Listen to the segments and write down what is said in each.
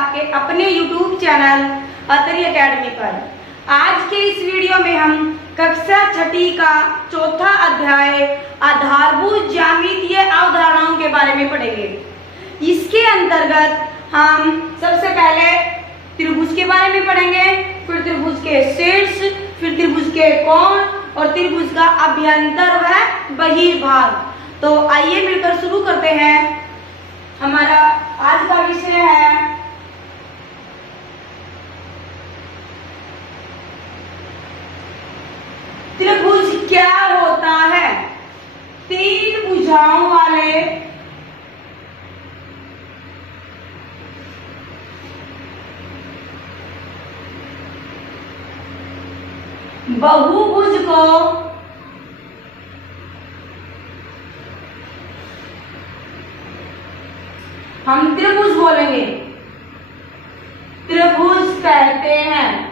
आपके अपने YouTube channel Atri academy पर। आज के इस वीडियो में हम कक्षा छठी का चौथा अध्याय आधारभूत ज्यामितीय अवधारणाओं के बारे में पढ़ेंगे। इसके अंतर्गत हम सबसे पहले त्रिभुज के बारे में पढ़ेंगे, फिर त्रिभुज के शीर्ष, फिर त्रिभुज के कोण और त्रिभुज का अभ्यंतर व बहिर्भाग। तो आइए मिलकर शुरू करते हैं। हमारा आज का विषय है त्रिभुज क्या होता है। तीन भुजाओं वाले बहुभुज को हम त्रिभुज बोलेंगे, त्रिभुज कहते हैं।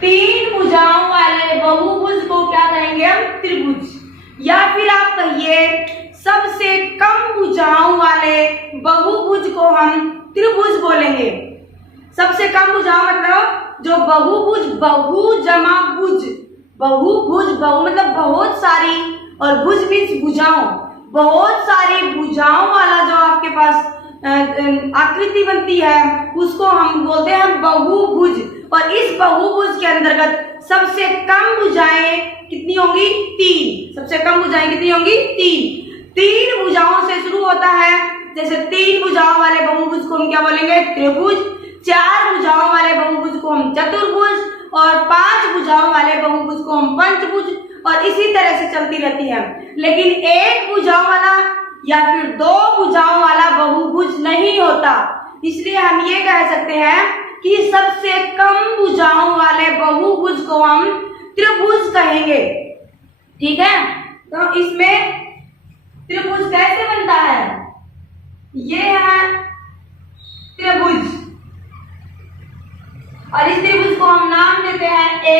तीन भुजाओं वाले बहुभुज को क्या कहेंगे हम? त्रिभुज। या फिर आप कहिए सबसे कम भुजाओं वाले बहुभुज को हम त्रिभुज बोलेंगे। सबसे कम भुजाओं मतलब जो बहुभुज, बहु जमा भुज, बहुभुज, बहु मतलब बहुत सारी और भुज मीन्स भुजाओं, बहुत सारी भुजाओं वाला जो आपके पास आकृति बनती है उसको हम बोलते हैं बहुभुज। और इस बहुभुज के अंतर्गत सबसे कम भुजाएं कितनी होंगी? तीन। सबसे कम भुजाएं कितनी होंगी? तीन। तीन भुजाओं से शुरू होता है। जैसे तीन भुजाओं वाले बहुभुज को हम क्या बोलेंगे? त्रिभुज। चार भुजाओं वाले बहुभुज को हम चतुर्भुज और पांच भुजाओं वाले बहुभुज को हम पंचभुज और इसी तरह से चलती रहती है। लेकिन एक भुजाओं वाला या फिर दो भुजाओं वाला बहुभुज नहीं होता। इसलिए हम ये कह सकते हैं कि सबसे कम भुजाओं वाले बहुभुज को हम त्रिभुज कहेंगे। ठीक है, तो इसमें त्रिभुज कैसे बनता है? ये है त्रिभुज और इस त्रिभुज को हम नाम देते हैं ए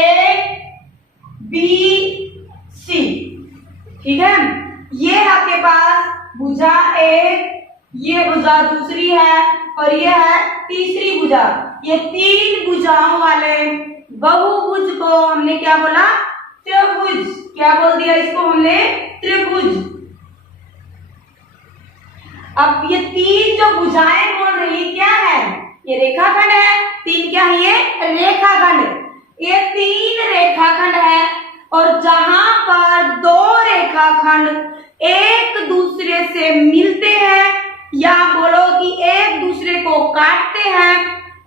बी सी। ठीक है, ये आपके पास भुजा एक, ये भुजा दूसरी है और ये है तीसरी भुजा। ये तीन भुजाओं वाले बहुभुज को हमने क्या बोला? त्रिभुज। क्या बोल दिया इसको हमने? त्रिभुज। अब ये तीन जो भुजाएं बोल रही क्या है? ये रेखाखंड है। तीन क्या है? ये रेखाखंड। ये तीन रेखाखंड है और जहां पर दो रेखाखंड एक दूसरे से मिलते हैं या बोलो कि एक दूसरे को काटते हैं,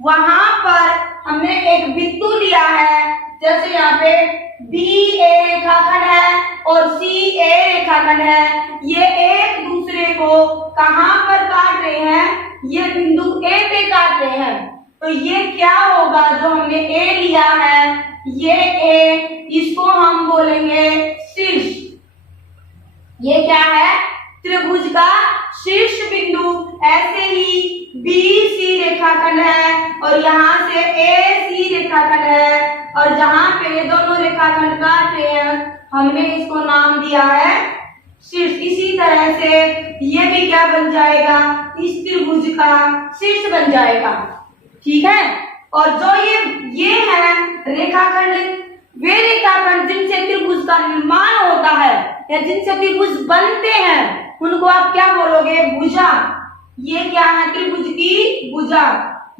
वहां पर हमने एक बिंदु लिया है। जैसे यहाँ पे बी ए रेखाखंड है और सी ए रेखाखंड है। ये एक दूसरे को कहां पर काट रहे हैं? ये बिंदु ए पे काट रहे हैं। तो ये क्या होगा? जो हमने ए लिया है ये ए, इसको हम बोलेंगे शीर्ष। ये क्या है? त्रिभुज का शीर्ष बिंदु। ऐसे ही बी सी रेखाखंड है और यहाँ से ए सी रेखाखंड है और जहां पे ये दोनों रेखाखंड काट रहे हैं हमने इसको नाम दिया है शीर्ष। इसी तरह से ये भी क्या बन जाएगा? इस त्रिभुज का शीर्ष बन जाएगा। ठीक है, और जो ये है रेखाखंड, वे रेखाखंड जिनसे त्रिभुज का निर्माण होता है या जिनसे त्रिभुज बनते हैं उनको आप क्या बोलोगे? भुजा। ये क्या है? त्रिभुज की भुजा।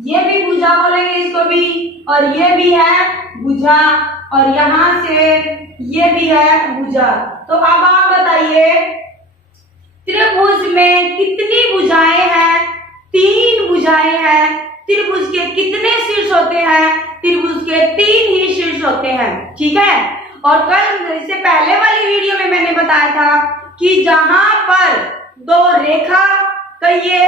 ये भी भुजा बोलेंगे इसको भी, और ये भी है भुजा और यहाँ से ये भी है भुजा। तो अब आप बताइए त्रिभुज में कितनी भुजाएं हैं? तीन भुजाएं हैं। त्रिभुज के कितने शीर्ष होते हैं? त्रिभुज के तीन ही शीर्ष होते हैं। ठीक है, और कल इससे पहले वाली वीडियो में मैंने बताया था कि जहां पर दो रेखा कहिए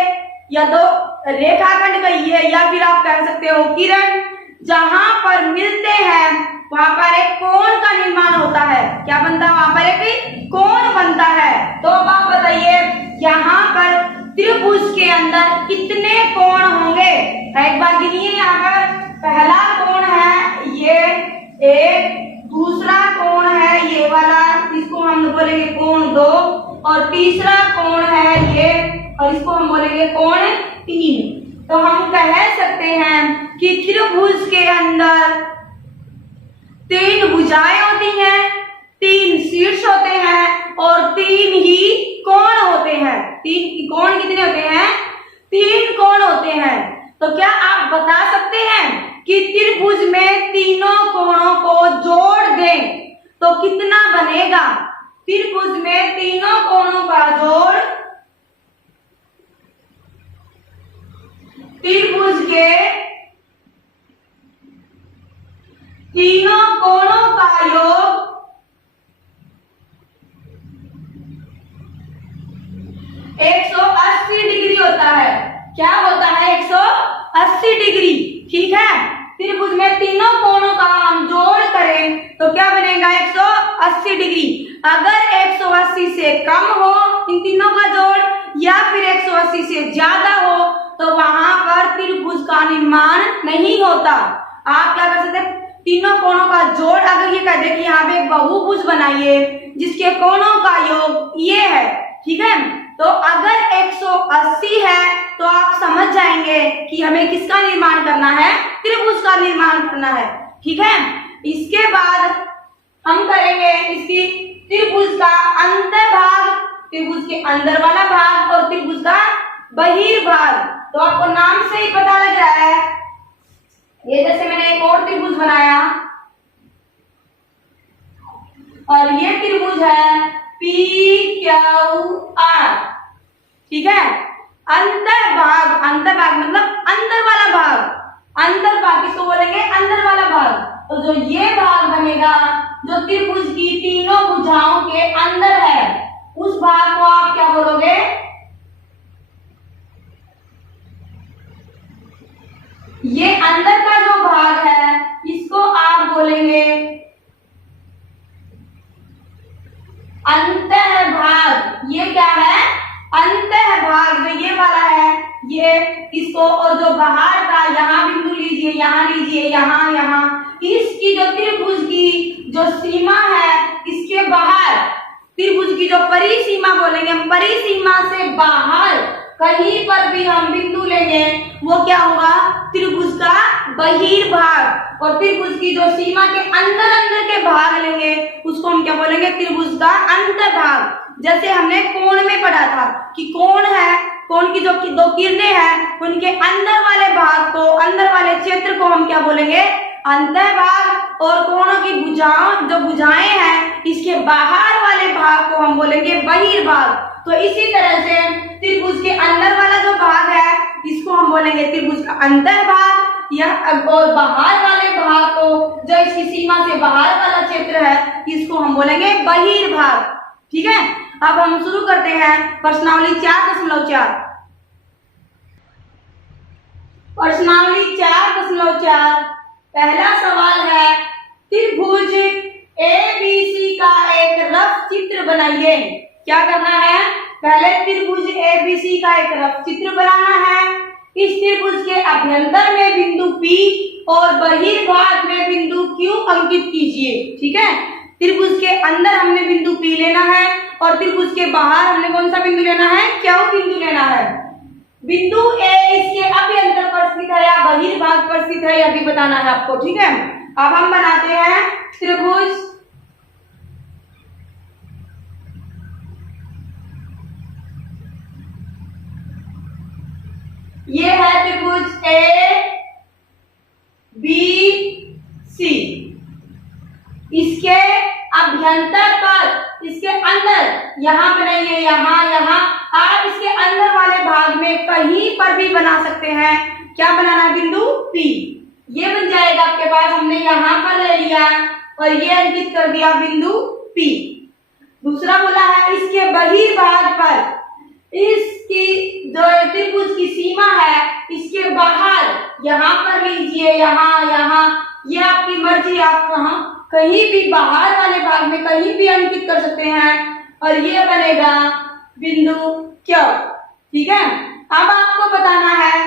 या दो रेखाखंड कहिए या फिर आप कह सकते हो किरण, जहां पर मिलते हैं वहां पर एक कोण का निर्माण होता है। क्या बनता है? वहां पर एक कोण बनता है। तो अब आप बताइए यहाँ पर त्रिभुज के अंदर कितने कोण होंगे? एक बार गिनिए। यहाँ पर पहला कोण है ये एक, दूसरा कोण है ये वाला, इसको हम बोलेंगे कोण दो, और तीसरा कोण है ये बोलेंगे कोण 3। तो हम कह सकते हैं कि त्रिभुज के अंदर 3 भुजाएं होती हैं, 3 शीर्ष होते हैं और 3 ही कोण होते हैं। 3 कोण कितने होते हैं? 3 कोण होते हैं। तो क्या आप बता सकते हैं कि त्रिभुज में तीनों कोणों को जोड़ दें तो कितना बनेगा? त्रिभुज में तीनों कोणों का जोड़ त्रिभुज के तीनों कोणों का योग 180 डिग्री होता है। क्या होता है? 180 डिग्री। ठीक है, त्रिभुज में तीनों कोणों का हम जोड़ करें तो क्या बनेगा? 180 डिग्री। अगर 180 से कम हो इन तीनों का जोड़ या फिर 180 से ज्यादा हो तो वहां पर त्रिभुज का निर्माण नहीं होता। आप क्या कर सकते हैं? तीनों कोणों का जोड़ अगर ये कह दे कि यहाँ पे एक बहुभुज बनाइए जिसके कोणों का योग ये है, ठीक है, तो अगर 180 है तो आप समझ जाएंगे कि हमें किसका निर्माण करना है? त्रिभुज का निर्माण करना है। ठीक है, इसके बाद हम करेंगे इसकी त्रिभुज का अंतर्भाग, त्रिभुज के अंदर वाला भाग और त्रिभुज का बहिर्भाग। तो आपको नाम से ही पता लग रहा है, ये जैसे मैंने एक और त्रिभुज बनाया और ये त्रिभुज है PQR। ठीक है, अंतर्भाग, अंतर्भाग मतलब अंदर वाला भाग। अंतर्भाग किसको बोलेंगे? अंदर वाला भाग। तो जो ये भाग बनेगा जो त्रिभुज की तीनों भुजाओं के अंदर है उस भाग को आप क्या बोलोगे? ये अंदर का जो भाग है इसको आप बोलेंगे अंतःभाग। ये क्या है? अंतःभाग। जो ये वाला है ये इसको, और जो बाहर का यहाँ बिंदु लीजिए, यहाँ लीजिए, यहाँ इसकी जो त्रिभुज की जो सीमा है इसके बाहर, त्रिभुज की जो परिसीमा बोलेंगे हम, परिसीमा से बाहर कहीं पर भी हम बिंदु लेंगे वो क्या होगा? त्रिभुज का बहिर्भाग। और त्रिभुज की जो सीमा के अंदर अंदर के भाग लेंगे उसको हम क्या बोलेंगे? त्रिभुज का अंतर्भाग। जैसे हमने कोण में पढ़ा था कि कोण है, कोण की जो दो किरणें हैं उनके अंदर वाले भाग को, अंदर वाले क्षेत्र को हम क्या बोलेंगे? अंतर्भाग। और कोणों की भुजाओं, जो भुजाएं हैं इसके बाहर वाले भाग को हम बोलेंगे बहिर्भाग। तो इसी तरह से त्रिभुज के अंदर वाला जो भाग है इसको हम बोलेंगे त्रिभुज का अंतर्भाग, या और बाहर वाले भाग को, जो इसकी सीमा से बाहर वाला क्षेत्र है, इसको हम बोलेंगे बहिर्भाग। ठीक है, अब हम शुरू करते हैं प्रश्नावली 4.4। प्रश्नावली 4.4 पहला सवाल है त्रिभुज ABC का एक रफ चित्र बनाइए। क्या करना है? पहले त्रिभुज ABC का एक रफ चित्र बनाना है। इस त्रिभुज के अभ्यंतर में बिंदु P और बहिर्भाग में बिंदु Q अंकित कीजिए। ठीक है, त्रिभुज के अंदर हमने बिंदु P लेना है और त्रिभुज के बाहर हमने कौन सा बिंदु लेना है? Q बिंदु लेना है। बिंदु A इसके अभ्यंतर पर स्थित है या बहिर्भाग पर स्थित है, यह भी बताना है आपको। ठीक है, अब हम बनाते हैं त्रिभुज ये है त्रिभुज ABC। इसके अभ्यंतर पर, इसके अंदर यहाँ बनाइए, यहाँ आप इसके अंदर वाले भाग में कहीं पर भी बना सकते हैं। क्या बनाना है? बिंदु P। ये बन जाएगा आपके पास। हमने यहाँ पर ले लिया और ये अंकित कर दिया बिंदु P। दूसरा बोला है इसके बहिर्भाग पर, इसकी जो त्रिभुज की सीमा है इसके बाहर, यहाँ पर लीजिए, यहाँ ये आपकी मर्जी, आप कहीं भी बाहर वाले भाग में कहीं भी अंकित कर सकते हैं और ये बनेगा बिंदु Q। ठीक है, अब आपको बताना है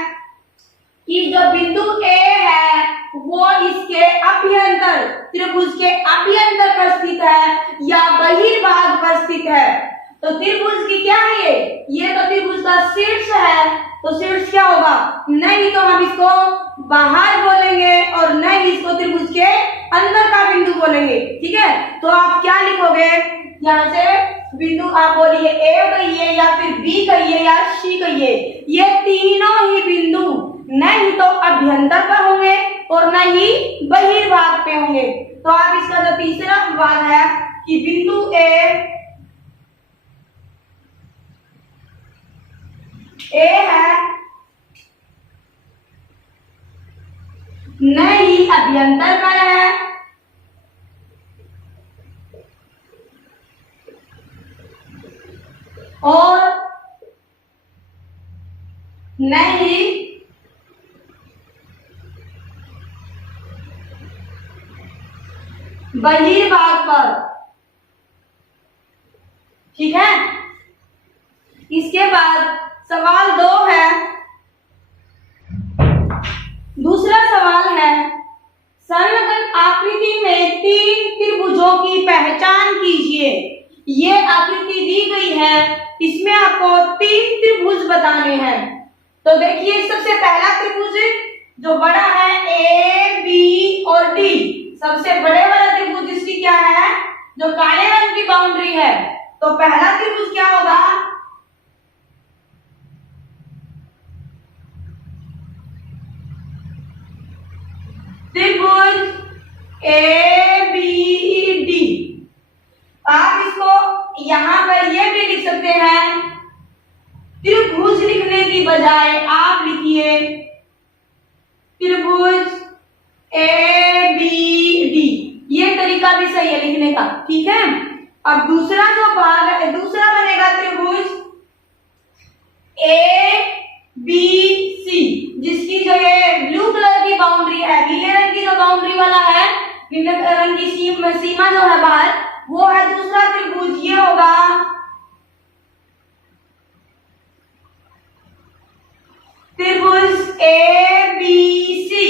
कि जो बिंदु A है वो इसके अभ्यंतर, त्रिभुज के अभ्यंतर पर स्थित है या बहिर्भाग पर स्थित है। तो त्रिभुज की क्या है? ये तो त्रिभुज का शीर्ष है तो शीर्ष क्या होगा, नहीं तो हम इसको बाहर बोलेंगे और नहीं इसको त्रिभुज के अंदर का बिंदु बोलेंगे। ठीक है, तो आप क्या लिखोगे, यहाँ से बिंदु आप बोलिए ए कहिए या फिर बी कहिए या सी कहिए, ये तीनों ही बिंदु नहीं तो अभ्यंतर पर होंगे और न ही बहिर्भाग पे होंगे। तो आप इसका जो तीसरा विभाग है कि बिंदु ए है न ही अभ्यंतर पर है और न ही बहिर्भाग पर। ठीक है, इसके बाद सवाल 2 है। दूसरा सवाल है, संलग्न आकृति में 3 त्रिभुजों की पहचान कीजिए। ये आकृति दी गई है, इसमें आपको 3 त्रिभुज बताने हैं। तो देखिए सबसे पहला त्रिभुज जो बड़ा है ए बी और डी, सबसे बड़े वाला त्रिभुज जिसकी क्या है, जो काले रंग की बाउंड्री है। तो पहला त्रिभुज क्या होगा, त्रिभुज ए बी डी। आप इसको यहां पर ये भी लिख सकते हैं, त्रिभुज लिखने की बजाय आप लिखिए त्रिभुज ए बी डी, ये तरीका भी सही है लिखने का। ठीक है, अब दूसरा जो भाग है, दूसरा बनेगा त्रिभुज ए बी सी, जिसकी जो ये ब्लू कलर की बाउंड्री है, नीले रंग की जो बाउंड्री वाला है, नीले रंग की सीमा जो है बाहर, वो है दूसरा त्रिभुज। ये होगा त्रिभुज ए बी सी।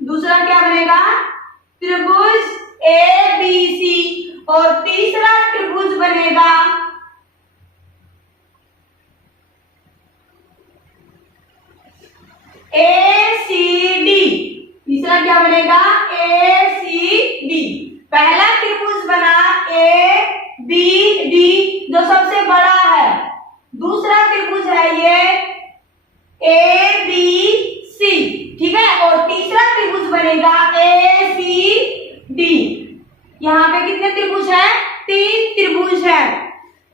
दूसरा क्या बनेगा, त्रिभुज ए बी सी। और तीसरा त्रिभुज बनेगा ए सी डी। तीसरा क्या बनेगा, ए सी डी। पहला त्रिभुज बना ए बी डी जो सबसे बड़ा है, दूसरा त्रिभुज है ये ए बी सी। ठीक है, और तीसरा त्रिभुज बनेगा ए सी डी। यहाँ पे कितने त्रिभुज हैं, 3 त्रिभुज है।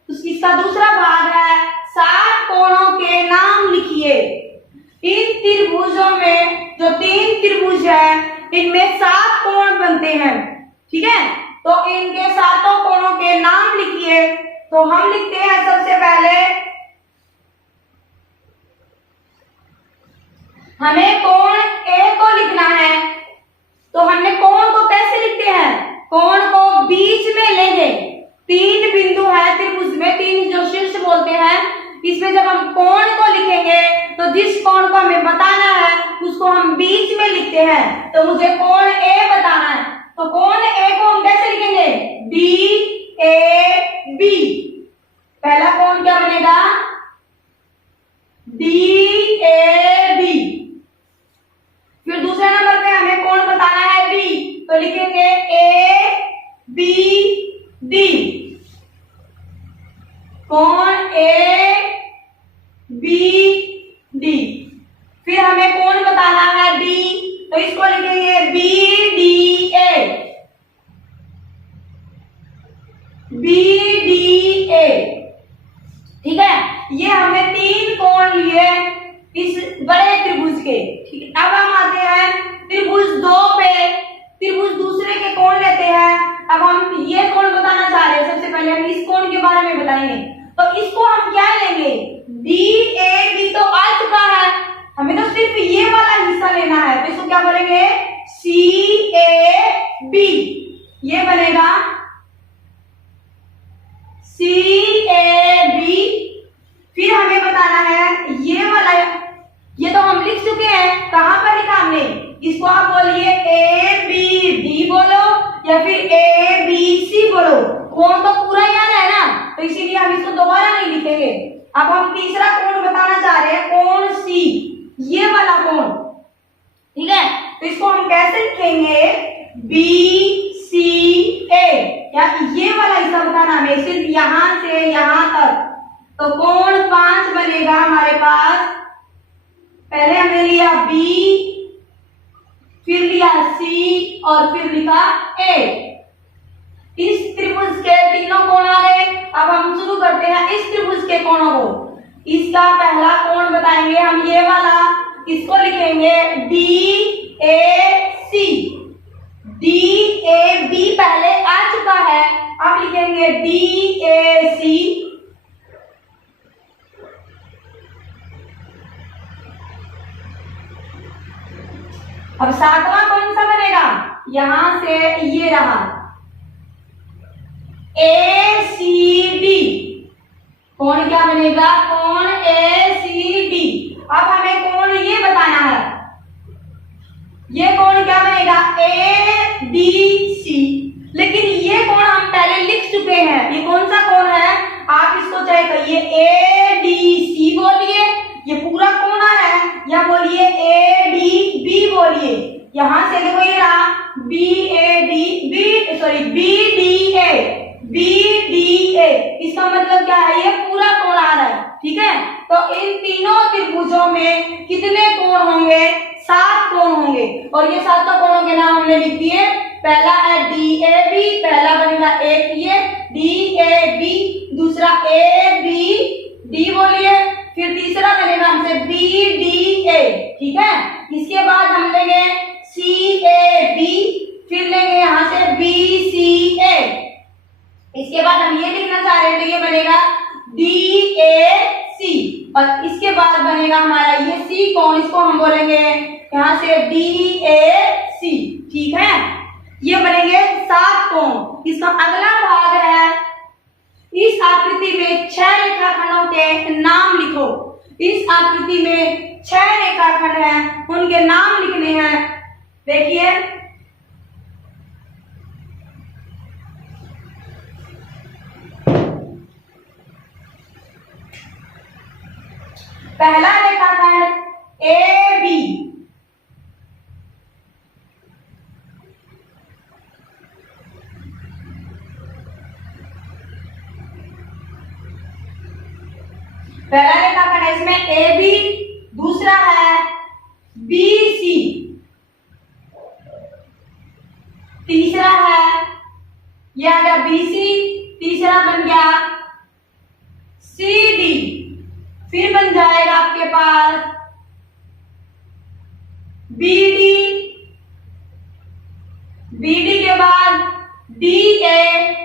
इसका दूसरा भाग है 7 कोणों के नाम लिखिए। इन त्रिभुजों में जो 3 त्रिभुज है, इनमें 7 कोण बनते हैं। ठीक है, तो इनके 7 कोणों के नाम लिखिए। तो हम लिखते हैं सबसे पहले, हमें कोण ए को लिखना है। तो हमने कोण को कैसे लिखते हैं, कोण को बीच में लेंगे। 3 बिंदु है त्रिभुज में, 3 जो शीर्ष बोलते हैं, इसमें जब हम कोण को लिखेंगे तो जिस कोण को हमें बताना है उसको हम बीच में लिखते हैं। तो मुझे कोण ए बताना है, तो कोण ए को हम कैसे लिखेंगे, डी ए बी। पहला कोण क्या बनेगा, डी ए बी। फिर दूसरे नंबर पे हमें कोण बताना है बी, तो लिखेंगे ए बी डी। कोण ए बी डी। फिर हमें कोण बताना है डी, तो इसको लिखेंगे B D A, B D A. ठीक है, ये हमने 3 कोण लिए इस बड़े त्रिभुज के। ठीक है, अब हम आते हैं त्रिभुज 2 पे। त्रिभुज दूसरे के कोण लेते हैं। अब हम ये कोण बताना चाह रहे हैं, सबसे पहले हम इस कोण के बारे में बताएंगे। तो इसको हम क्या लेंगे, डी ए बी तो आ चुका है, हमें तो सिर्फ ये वाला हिस्सा लेना है। तो इसको क्या बोलेंगे, सी ए बी। ये बनेगा सी ए बी। फिर हमें बताना है ये वाला, ये तो हम लिख चुके हैं, कहां पर लिखा हमने, इसको आप बोलिए ए बी डी बोलो या फिर ए बी सी बोलो। कोण तो पूरा याद है ना, तो इसीलिए हम इसको दोबारा नहीं लिखेंगे। अब हम तीसरा कोण बताना चाह रहे हैं, कोण सी, ये वाला कोण, ठीक है। तो इसको हम कैसे लिखेंगे, बी सी ए, या ये वाला हिस्सा बताना हमें, सिर्फ यहां से यहां तक। तो कोण 5 बनेगा हमारे पास। पहले हमने लिया बी, फिर लिया सी और फिर लिखा ए। इस त्रिभुज के तीनों कोण आ गए। अब हम शुरू करते हैं इस त्रिभुज के कोणों को। इसका पहला कोण बताएंगे हम, ये वाला, इसको लिखेंगे D A C. D A B पहले आ चुका है, अब लिखेंगे डी ए सी। अब सातवां कौन सा बनेगा, यहां से ये रहा, ए सी डी। कोण क्या बनेगा, कोण ए सी डी। अब हमें कोण ये बताना है, ये कोण क्या बनेगा, ए डी सी। लेकिन ये कोण हम पहले लिख चुके हैं, ये कौन सा कोण है, आप इसको चाहे कहिए ए डी सी बोलिए, ये पूरा कोण आ रहा है, या बोलिए ए डी बी बोलिए। यहां से देखो ये रहा B A D B, sorry B D A, B D A, इसका मतलब क्या है, ये पूरा कोण आ रहा है, ठीक है। तो इन तीनों त्रिभुजों में कितने कोण होंगे, 7 कोण होंगे। और ये 7 कोणों के नाम हमने लिख दिए। पहला है डी ए बी, पहला बनेगा एक ये डी ए बी, दूसरा ए बी डी बोलिए, फिर तीसरा बनेगा हमसे बी डी ए, ठीक है। इसके बाद हम लेंगे सी ए बी, फिर लेंगे यहां से बी सी ए। इसके बाद हम ये लिखना चाह रहे हैं, तो ये बनेगा डी ए सी, और इसके बाद बनेगा हमारा ये सी कोण, इसको हम बोलेंगे यहां से डी ए सी, ठीक है। ये बनेंगे 7 कोण। इसका अगला भाग है, इस आकृति में 6 रेखाखंडों के नाम लिखो। इस आकृति में 6 रेखाखंड हैं, उनके नाम लिखने हैं। देखिए पहला रेखाखंड ए बी, पहला रेखाखंड है इसमें ए बी, दूसरा है बी सी, तीसरा है ये आ गया बी सी, तीसरा बन गया सी डी, फिर बन जाएगा आपके पास बी डी, बी डी के बाद डी ए,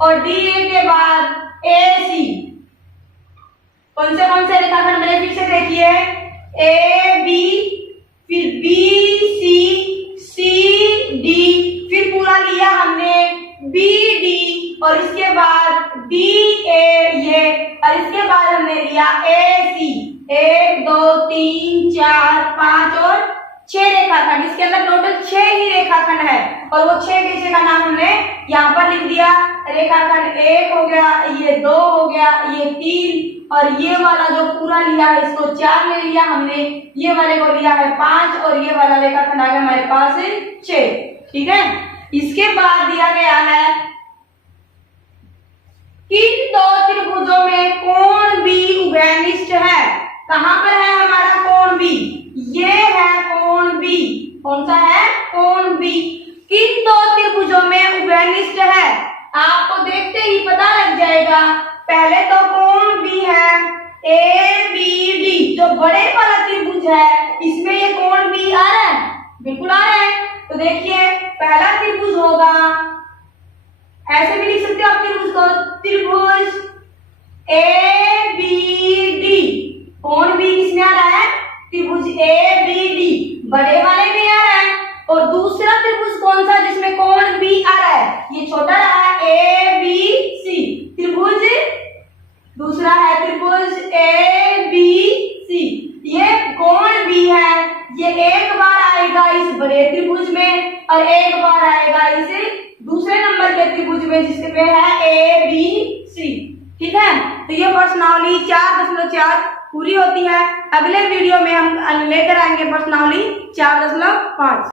और डी ए के बाद ए सी। कौन से रेखाखंड बने, फिर से देखिए ए बी, फिर बी सी, सी डी, फिर पूरा लिया हमने बी डी, और इसके बाद डी ए ये, और इसके बाद हमने लिया ए सी। 1 2 3 4 5 और 6 रेखाखंड, इसके अंदर टोटल 6 ही रेखाखंड है, और वो 6 के 6 का नाम हमने यहाँ पर लिख दिया। रेखाखंड 1 हो गया, ये 2 हो गया, ये 3, और ये वाला जो पूरा लिया है इसको 4 ले लिया हमने, ये वाले को लिया है 5, और ये वाला रेखाखंड आ गया हमारे पास 6, ठीक है। इसके बाद दिया गया है किन 2 त्रिभुजों में कोण बी उभयनिष्ठ है। कहां पर है हमारा कोण बी, ये है कोण बी। कौन सा है, कोण बी। किन 2 त्रिभुजों में उभयनिष्ठ है, आपको देखते ही पता लग जाएगा। पहले तो कोण बी है ए बी डी, जो बड़े वाला त्रिभुज है इसमें ये कोण बी आ रहा है, बिल्कुल आ रहा है। तो देखिए पहला त्रिभुज होगा, ऐसे भी लिख सकते हो आप त्रिभुज को, त्रिभुज ए बी डी। कोण बी किसमें आ रहा है, त्रिभुज ए बी डी बड़े वाले में आ रहा है। और दूसरा त्रिभुज कौन सा जिसमें कोण बी आ रहा है, ये छोटा रहा है ए बी सी, त्रिभुज दूसरा है त्रिभुज ए बी सी। ये कोण बी है, ये एक बार आएगा इस बड़े त्रिभुज में और एक बार आएगा इस दूसरे नंबर के त्रिभुज में जिसपे है ABC। ठीक है, तो ये प्रश्नावली 4.4 पूरी होती है। अगले वीडियो में हम लेकर आएंगे प्रश्नावली 4.5।